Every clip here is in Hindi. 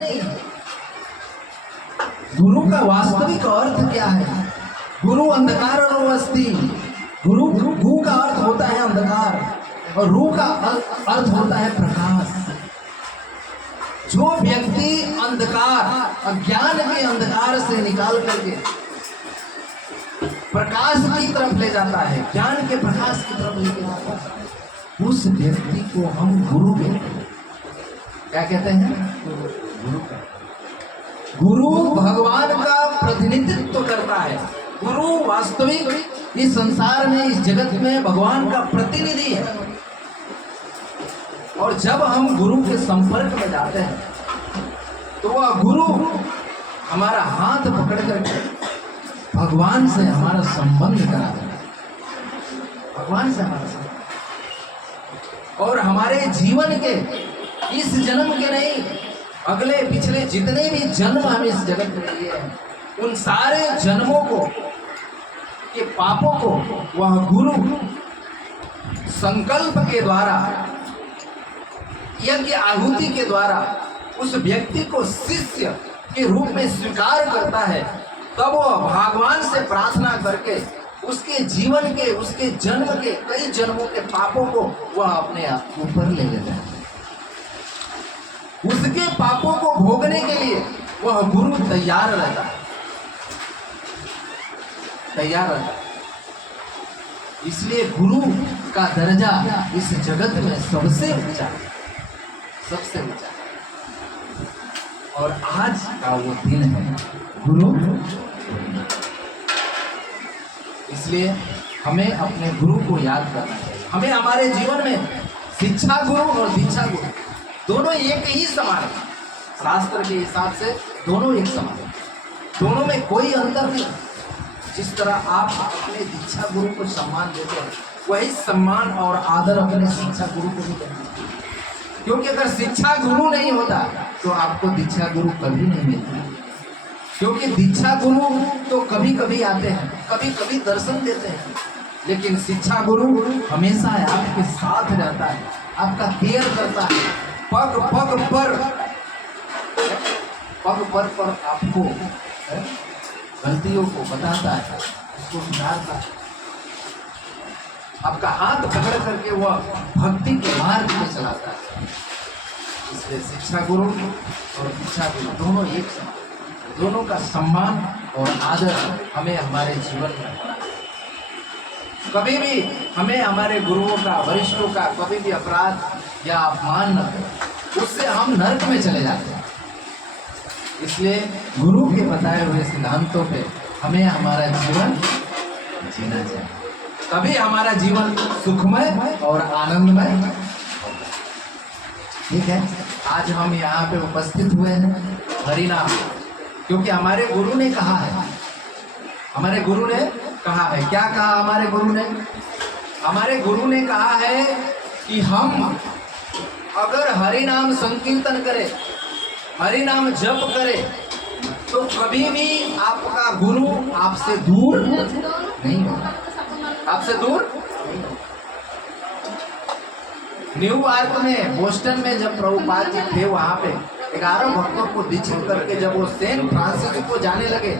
नहीं। गुरु का वास्तविक अर्थ क्या है? गुरु अंधकार और अस्थि। गुरु गु का अर्थ होता है अंधकार और रू का अर्थ होता है प्रकाश। जो व्यक्ति अंधकार अज्ञान के अंधकार से निकाल करके प्रकाश की तरफ ले जाता है, ज्ञान के प्रकाश की तरफ लेके जाता है, उस व्यक्ति को हम गुरु कहते हैं। क्या कहते हैं? गुरु। गुरु भगवान का प्रतिनिधित्व करता है। गुरु वास्तविक इस संसार में, इस जगत में भगवान का प्रतिनिधि है। और जब हम गुरु के संपर्क में जाते हैं तो वह गुरु हमारा हाथ पकड़ करके भगवान से हमारा संबंध कराता है। भगवान से हमारा संबंध, और हमारे जीवन के, इस जन्म के नहीं, अगले पिछले जितने भी जन्म हम इस जगत में लिए हैं, उन सारे जन्मों को के पापों को वह गुरु संकल्प के द्वारा, यज्ञ आहुति के द्वारा उस व्यक्ति को शिष्य के रूप में स्वीकार करता है। तब वह भगवान से प्रार्थना करके उसके जीवन के, उसके जन्म के, कई जन्मों के पापों को वह अपने ऊपर ले लेता है। उसके पापों को भोगने के लिए वह गुरु तैयार रहता है, तैयार रहता है। इसलिए गुरु का दर्जा इस जगत में सबसे ऊंचा है, सबसे ऊंचा है। और आज का वो दिन है गुरु। इसलिए हमें अपने गुरु को याद करना चाहिए। हमें हमारे जीवन में शिक्षा गुरु और दीक्षा गुरु दोनों एक ही समान है। शास्त्र के हिसाब से दोनों एक समान है, दोनों में कोई अंतर नहीं। जिस तरह आप अपने दीक्षा गुरु को सम्मान देते हैं, वही सम्मान और आदर अपने शिक्षा गुरु को भी देना चाहिए। क्योंकि अगर शिक्षा गुरु नहीं होता तो आपको दीक्षा गुरु कभी नहीं मिलता। क्योंकि दीक्षा गुरु तो कभी कभी आते हैं, कभी कभी दर्शन देते हैं, लेकिन शिक्षा गुरु हमेशा आपके साथ रहता है, आपका केयर करता है, पग पर आपको गलतियों को बताता है, उसको सुधारता है, आपका हाथ पकड़ करके वह भक्ति के मार्ग में चलाता है। इसलिए शिक्षा गुरु और दीक्षा गुरु दोनों एक समान, दोनों का सम्मान और आदर हमें हमारे जीवन में होना है। कभी भी हमें हमारे गुरुओं का, वरिष्ठों का कभी भी अपराध या अपमान न करें, उससे हम नरक में चले जाते हैं। इसलिए गुरु के बताए हुए सिद्धांतों पे हमें हमारा जीवन जीना चाहिए, तभी हमारा जीवन सुखमय और आनंदमय होगा। ठीक है, आज हम यहाँ पे उपस्थित हुए हैं हरिनाम, क्योंकि हमारे गुरु ने कहा है, हमारे गुरु ने कहा है, क्या कहा हमारे गुरु ने? हमारे गुरु ने कहा है कि हम अगर हरिनाम संकीर्तन करें, हरिनाम जप करें, तो कभी भी आपका गुरु आपसे दूर नहीं होगा, आपसे दूर नहीं होगा। न्यूयॉर्क में, बोस्टन में जब प्रभुपाद जी थे, वहाँ पे 11 भक्तों को दीक्षित करके जब वो सेंट फ्रांसिस को जाने लगे,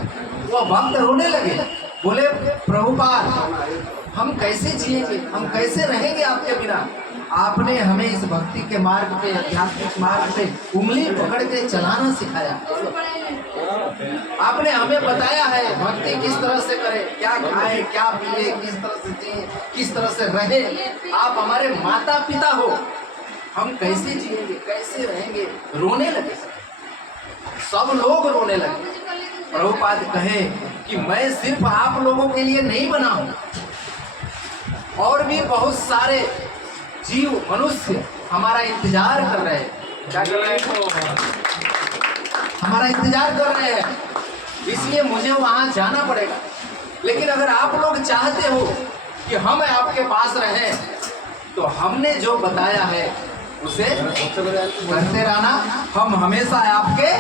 वो भक्त रोने लगे, बोले प्रभुपाद हम कैसे जिएंगे, हम कैसे रहेंगे आपके बिना? आपने हमें इस भक्ति के मार्ग पे, आध्यात्मिक मार्ग पे उंगली पकड़ के चलाना सिखाया। आपने हमें बताया है भक्ति किस तरह से करें, क्या खाए, क्या पिए, किस तरह से जिए, किस तरह से रहे। आप हमारे माता पिता हो, हम कैसे जिएंगे, कैसे रहेंगे? रोने लगे, सब लोग रोने लगे। प्रभुपाद कहे कि मैं सिर्फ आप लोगों के लिए नहीं बना हूं, और भी बहुत सारे जीव, मनुष्य हमारा इंतजार कर रहे हैं। क्या कर रहे हैं? हमारा इंतजार कर रहे हैं, इसलिए मुझे वहां जाना पड़ेगा। लेकिन अगर आप लोग चाहते हो कि हम आपके पास रहें, तो हमने जो बताया है उसे करते रहना, हम हमेशा आपके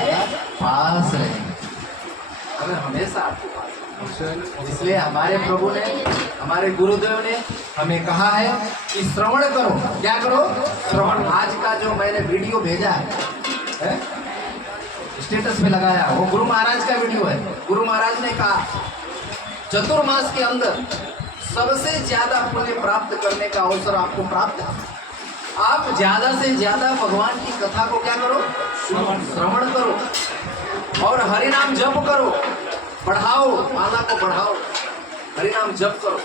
पास रहेंगे, हमें हमेशा आपके पास। इसलिए हमारे प्रभु ने, हमारे गुरुदेव ने हमें कहा है कि श्रवण करो। क्या करो? श्रवण। आज का जो मैंने वीडियो भेजा है स्टेटस पे लगाया, वो गुरु महाराज का वीडियो है। गुरु महाराज ने कहा चतुर्मास के अंदर सबसे ज्यादा पुण्य प्राप्त करने का अवसर आपको प्राप्त है। आप ज्यादा से ज्यादा भगवान की कथा को क्या करो, श्रवण करो और हरिनाम जप करो, बढ़ाओ, माला को बढ़ाओ, हरिनाम जप करो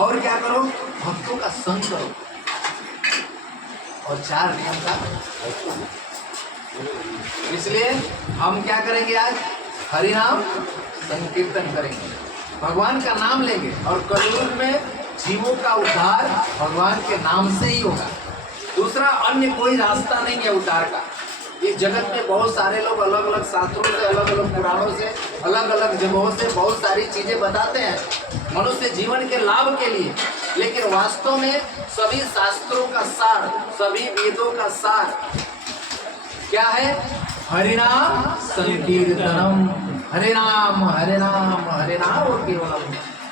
और क्या करो, भक्तों का संग करो और 4 नियम का। इसलिए हम क्या करेंगे, आज हरिनाम संकीर्तन करेंगे, भगवान का नाम लेंगे और कलयुग में जीवों का उद्धार भगवान के नाम से ही होगा। दूसरा अन्य कोई रास्ता नहीं है उद्धार का। इस जगत में बहुत सारे लोग अलग अलग शास्त्रों से, अलग अलग पुराणों से, अलग अलग जगहों से बहुत सारी चीजें बताते हैं मनुष्य जीवन के लाभ के लिए, लेकिन वास्तव में सभी शास्त्रों का सार, सभी वेदों का सार क्या है, हरिनाम संकीर्तनम, हरे नाम हरे नाम हरे नाम केवलम,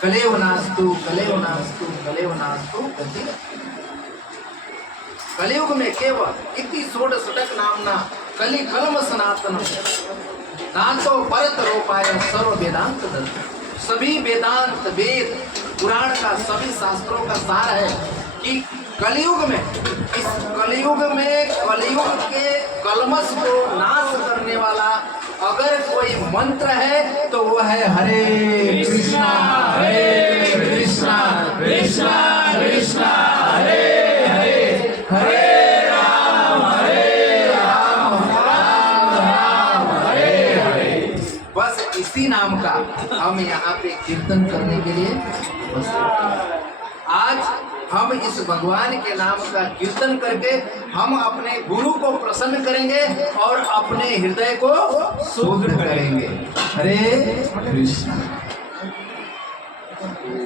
कलेव नास्तु कलेव नास्तु कलेव नास्तु गति। कलियुग में केवल इति षोडशक नामना कलि कलम सनातन नाथो परत रोपाय सर्व वेदांत दर्शन। सभी वेदांत, वेद, पुराण का, सभी शास्त्रों का सार है कि कलियुग में, इस कलियुग में कलियुग के कलमश को नाश करने वाला अगर कोई मंत्र है तो वो है हरे कृष्णा कृष्णा कृष्णा हरे हरे, हरे राम राम राम हरे हरे। बस इसी नाम का हम यहाँ पे कीर्तन करने के लिए बस आज हम इस भगवान के नाम का कीर्तन करके हम अपने गुरु को प्रसन्न करेंगे और अपने हृदय को शुद्ध करेंगे। हरे कृष्णा।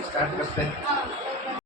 स्टार्ट करते हैं।